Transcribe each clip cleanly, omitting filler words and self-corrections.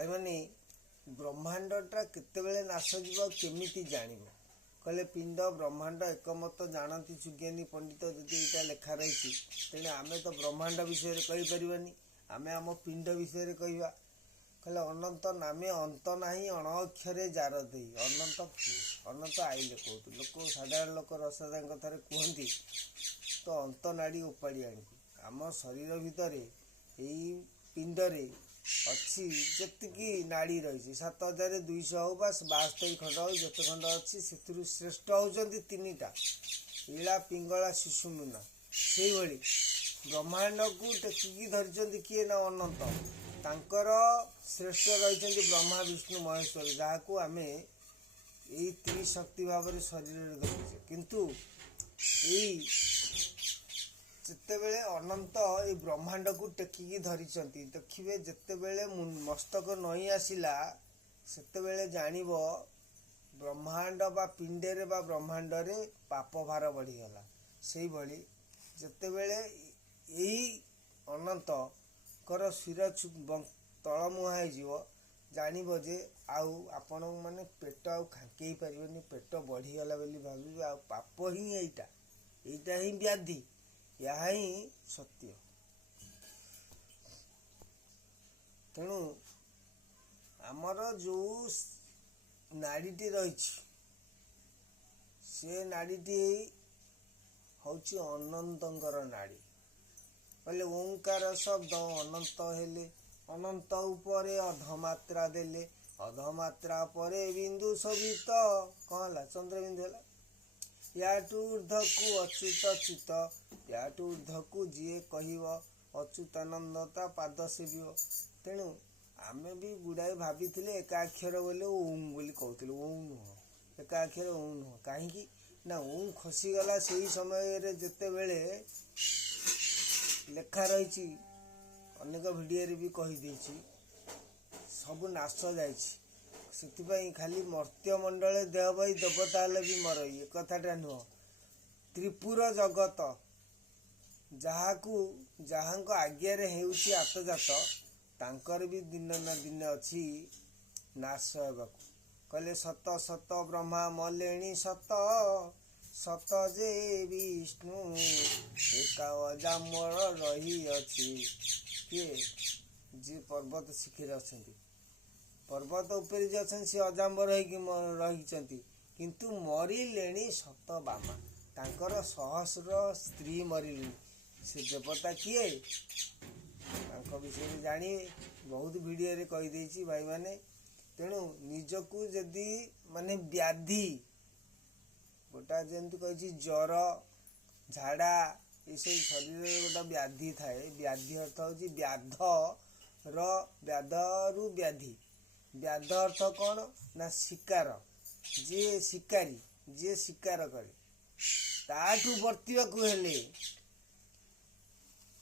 भाई माने ब्रह्मांडटा केतेबेले नाश जीव केमिति जानिब कहले पिंड ब्रह्मांड एकमत जानती सुज्ञानी पंडित जदि यहाँ लेखा रही तेणे आमे तो ब्रह्मांड विषय कहीपरि आमे आम पिंड विषय कहवा कहले अनंत नामे अंत नाही अणअक्षरे जार दे अनंत अनंत आइले कहतु लोक साधारण लोक रसदा कथार कहती तो अंत नाड़ी उपाड़ी आनी आम शरीर भितर यही पिंडरे अच्छी जी नाड़ी रही 7200 हो 72 खंड हो जिते खंड अच्छी से श्रेष्ठ होती 3टा इला पिंगला शिशुमीन से भली ब्रह्मांड को टेकिकी धरी किए ना अनंत तांकर श्रेष्ठ रही ब्रह्मा विष्णु महेश्वर जहाँ को आम यही त्रिशक्ति भाव शरीर देखुचे किंतु यही जितेबले अनंत ये ब्रह्मांड को टेकिकी धरी देखिए जितेबले मस्तक नई आसला सेतेबेले जानिब ब्रह्मांड बा पिंडे बा ब्रह्मांड रे पाप भार बढ़ीगला से भली जितेबले यही अनंत कर शिर तल मुहाई जीव जानिब जे आउ आपण माने पेट आउ खांकई पारिबेनी पेट बढ़ीगला बोली भाविबे आ पाप ही एटा ही व्याधि यह ही सत्य तेणु आमर जो नाड़ीटी रही से नाड़ीटी हूँ अनंतर नाड़ी कहले ओंकार शब्द अनंत हेले अनंत उपरे अधमात्रा देले अधमात्रा परे बिंदु सबित कौन है चंद्रबिंदु है याटू ऊर्ध को अच्युत चित याटू ऊर्ध को जी कह अच्युतानंदता पाद सेविव तेणु आम भी गुड़ाए भाभी एका अक्षर बोले ओम बोली कहते ओम नुह एका अक्षर ओम नुह कहीं ना ओम खसीगला से समय जिते बेले लेखा रही अनेक भिडियो भी कहीदे सब नाश जाई खाली मर्त्य मंडल देह भाई देवता हेले भी मर ये कथाटा नुह त्रिपुर जगत जहाकू जहाँ आज्ञारे हेउची आतजात तांकर भी दिन ना दिन अच्छी नाश हेबाकू कहले सत सत ब्रह्मा मलेणी सत सत जे विष्णु एका अजामर रही अच्छी किए जी पर्वत शिखर अच्छा पर्वत उपर जे अच्छा सी अजाम्बर रही किंतु मरिले सत बामा तांकर सहस्र स्त्री मरिले से देवता किए विषय जानिए बहुत वीडियो कहीदे भाई माने तेणु निजकू जदि माने व्याधि गोटा जमी कही ज्वर झाड़ा ये सब शरीर गोटा व्याधि थाए व्याधि अर्थ हूँ व्याध व्याधु व्याधि व्याध अर्थ कौन ना शिकार जी शिकारी जी शिकार करे ताठू बर्तिबा को हेले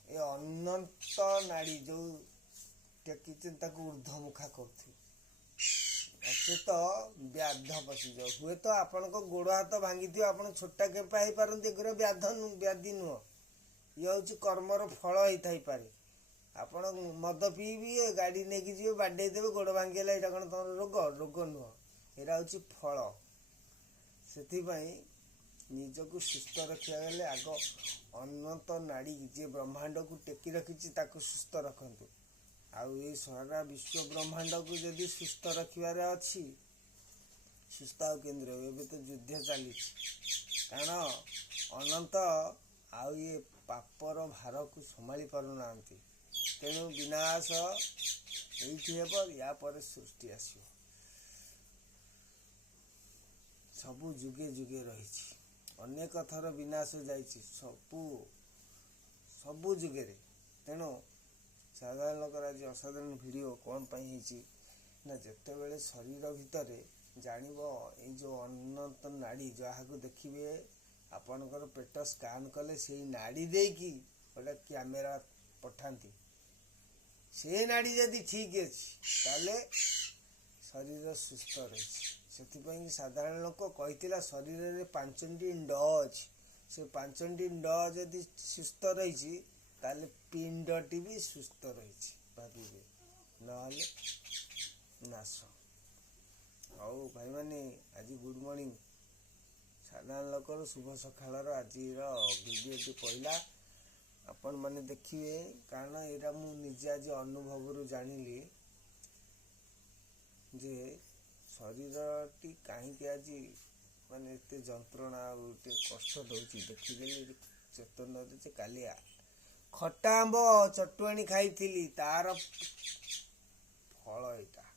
ए अनंत नाड़ी जो टेकी ऊर्धमुखा कर तो व्याध पशिज हुए तो आपण गोड़ हाथ भांगी थी आप छोटा केपा हो पारती व्याध व्याधि नुह ये हूँ कर्मर फल होता पारे आपण मद पीबी गाड़ी नहीं जी बाडे देवे गोड़ भांगीगला यहाँ कौन तुम रोग रोग नुह यहाँ हूँ फल से निजक सुस्थ रखा गले आग अनंत नाड़ी जी ब्रह्मांड को टेकी रखी सुस्थ रखु आउ ये सारा विश्व ब्रह्मांड को जदि सुस्थ रखार अच्छी सुस्थ केन्द्र एवं तो युद्ध चली कारण अनंत आउ ये पापर भार को संभाली पारना तेणु विनाश ये या पर सृष्टि आसो सबू जुगे जुगे रही अनेक थर विनाश जाइए सबू जुगे तेणु साधारण लोक आज असाधारण वीडियो कौन ना जिते बड़े शरीर भितर जानिब ये जो अनंत नाड़ी जहाँ को देखिए आपणकर पेट स्कान कले से नाड़ी देकी गोटे कैमेरा पठाती से नाड़ी जदि ठीक अच्छे शरीर सुस्थ रही से साधारण लोक कही शरीर में 5टी ड अच्छी से 5टी ड जदि सुस्थ रही ताले पिंडटी भी सुस्थ रही भाविए ना ନାଶ। ହଉ ଭାଇମାନେ, ଆଜି ଗୁଡ୍ ମର୍ଣ୍ଣିଂ। ସାଧାରଣ ଲୋକର ଶୁଭ ସକାଳର ଆଜିର ଭିଡ଼ିଓଟି ପହିଲା ଆପଣମାନେ ଦେଖିବେ, କାରଣ ଏଇଟା ମୁଁ ନିଜେ ଆଜି ଅନୁଭବରୁ ଜାଣିଲି ଯେ ଶରୀରଟି କାହିଁକି ଆଜି ମାନେ ଏତେ ଯନ୍ତ୍ରଣା ଆଉ ଏତେ କଷ୍ଟ ଦେଉଛି। ଦେଖିଦେଲି ଚେତନରେ ଯେ କାଲି ଖଟା ଆମ୍ବ ଚଟୁଆଣି ଖାଇଥିଲି, ତାର ଫଳ ଏଇଟା।